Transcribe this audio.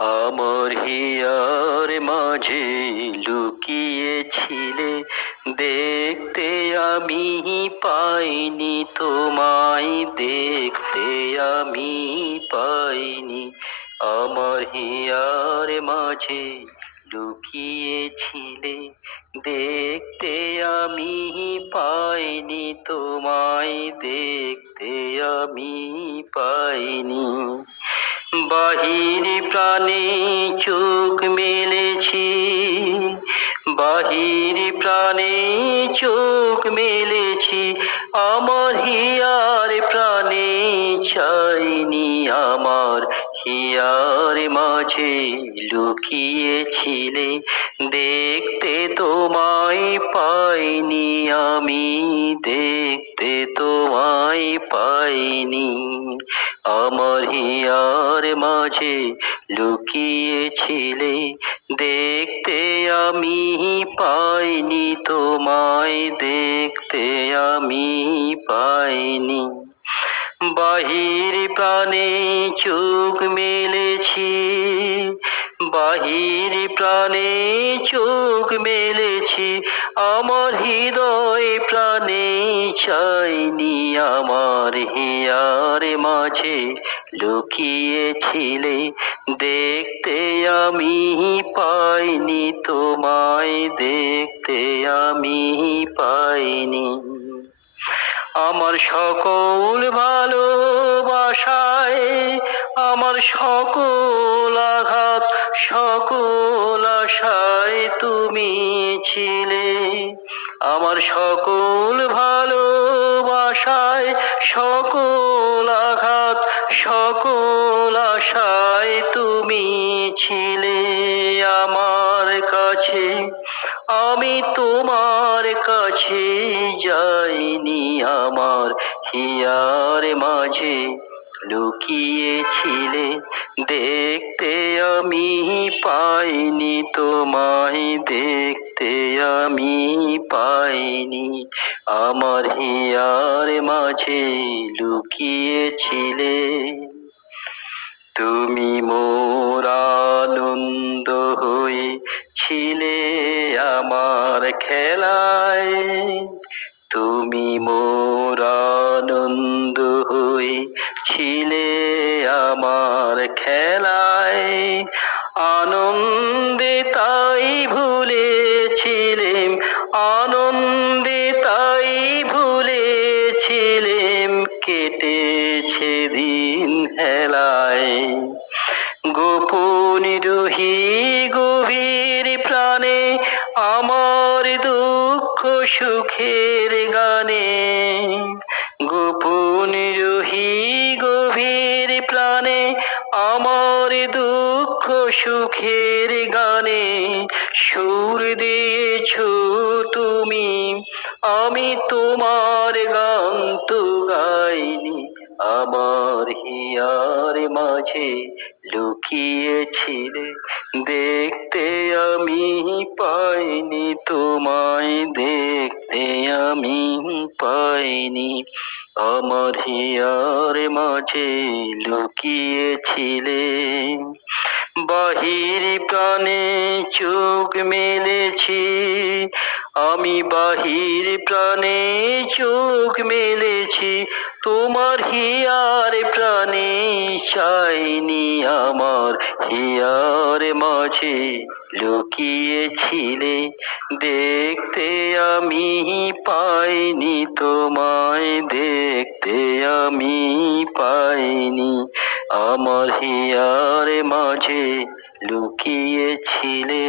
আমার হিয়ার মাঝে লুকিয়েছিলে, দেখতে আমি পাইনি তোমায়, দেখতে আমি পাইনি। আমার হিয়ার মাঝে লুকিয়েছিলে, দেখতে আমি পাইনি তোমায়, দেখতে আমি পাইনি। বাহির প্রাণে চোখ মেলেছি, বাহির প্রাণে চোখ মেলেছি, আমার হিয়ার প্রাণে চাইনি। আমার হিয়ার মাঝে লুকিয়েছিলে, দেখতে তোমায় পাইনি আমি, দেখতে তোমায় পাইনি। আমার হিয়ার মাঝে লুকিয়েছিলে, দেখতে আমি পাইনি তোমায়, দেখতে আমি পাইনি। বাহির প্রাণে চোখ মেলেছি, বাহির প্রাণে চোখ মেলেছি, আমার হৃদয় প্রাণে চাইনি। আমার হিয়ার মাঝে লুকিয়েছিলে, দেখতে আমি পাইনি তোমায়, দেখতে আমি পাইনি। আমার সকল ভালোবাসায়, আমার সকল আঘাত, সকল আশায় তুমি ছিলে। আমার সকল ভালোবাসায়, সকল আঘাত, সকল আশায় তুমি ছিলে আমার কাছে। আমি তোমার কাছে যাইনি, আমার হিয়ার মাঝে লুকিয়েছিলে, দেখতে আমি পাইনি তোমায়, দেখতে আমি পাইনি। আমার হিয়ার মাঝে লুকিয়েছিলে, তুমি মোর আনন্দ হয়ে ছিলে আমার খেলায়, তুমি মোর আনন্দ হয়ে ছিলে আমার খেলায়। আনন্দে তাই ভুলেছিলেম, আনন্দে তাই ভুলেছিলেম, কেটেছে দিন হেলায়। গোপন রহি গভীর প্রাণে, আমার দুঃখ সুখের গানে। গোপন রহি গভীর প্রাণে, আমার দুঃখ সুখের গানে। সুর দিয়েছ তুমি, আমি তোমার গান তো গাইনি। আমার হিয়ার মাঝে লুকিয়েছিলে, দেখতে আমি পাইনি তোমায়, দেখতে আমি পাইনি। আমার হিয়ার মাঝে লুকিয়েছিলে, বাহির প্রাণে চোখ মেলেছি, আমি বাহির প্রাণে চোখ মেলেছি, তোমার হিয়ার প্রাণে চাইনি। আমার হিয়ার মাঝে লুকিয়েছিলে, দেখতে আমি পাইনি তোমায়, দেখতে আমি পাইনি। আমার হিয়ার মাঝে লুকিয়েছিলে।